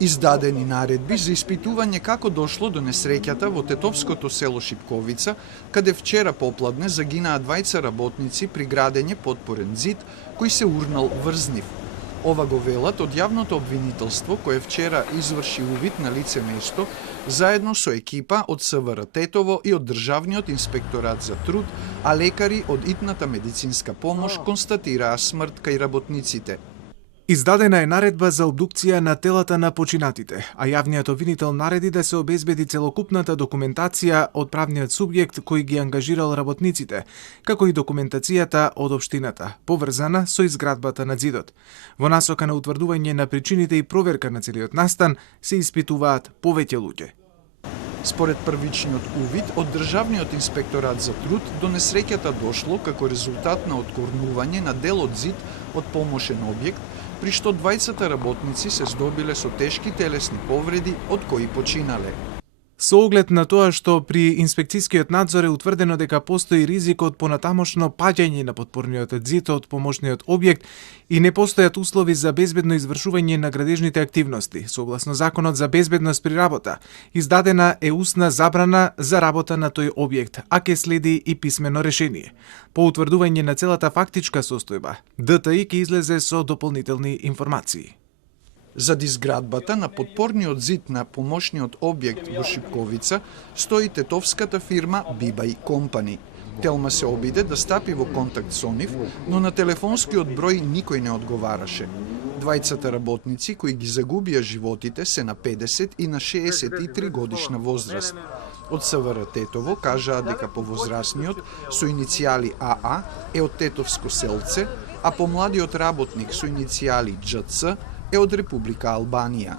Издадени наредби за испитување како дошло до несреќата во тетовското село Шипковица, каде вчера попладне загинаа двајца работници при градење потпорен зид кој се урнал врз нив. Ова го велат од јавното обвинителство кое вчера изврши увид на лице место заедно со екипа од СВР Тетово и од Државниот инспекторат за труд, а лекари од итната медицинска помош констатираа смрт кај работниците. Издадена е наредба за обдукција на телата на починатите, а јавниот обвинител нареди да се обезбеди целокупната документација од правниот субјект кој ги ангажирал работниците, како и документацијата од општината, поврзана со изградбата на зидот. Во насока на утврдување на причините и проверка на целиот настан се испитуваат повеќе луѓе. Според првичниот увид од Државниот инспекторат за труд, до несреќата дошло како резултат на откорнување на дел од зид од помошен објект, при што двајцата работници се здобиле со тешки телесни повреди, од кои починале. Со оглед на тоа што при инспекцијскиот надзор е утврдено дека постои ризик од понатамошно паѓање на потпорниот зид од помошниот објект и не постојат услови за безбедно извршување на градежните активности, согласно Законот за безбедност при работа, издадена е устна забрана за работа на тој објект, а ке следи и писмено решение. По утврдување на целата фактичка состојба, ДТИ ќе излезе со дополнителни информации. За изградбата на потпорниот зид на помошниот објект во Шипковица стои тетовската фирма Бибај Компани. Телма се обиде да стапи во контакт со нив, но на телефонскиот број никој не одговараше. Двајцата работници кои ги загубија животите се на 50 и на 63 годишна возраст. Од СВР Тетово кажаа дека повозрасниот со иницијали АА е од Тетовско селце, а помладиот работник со иницијали ДЖЦ е од Република Албанија.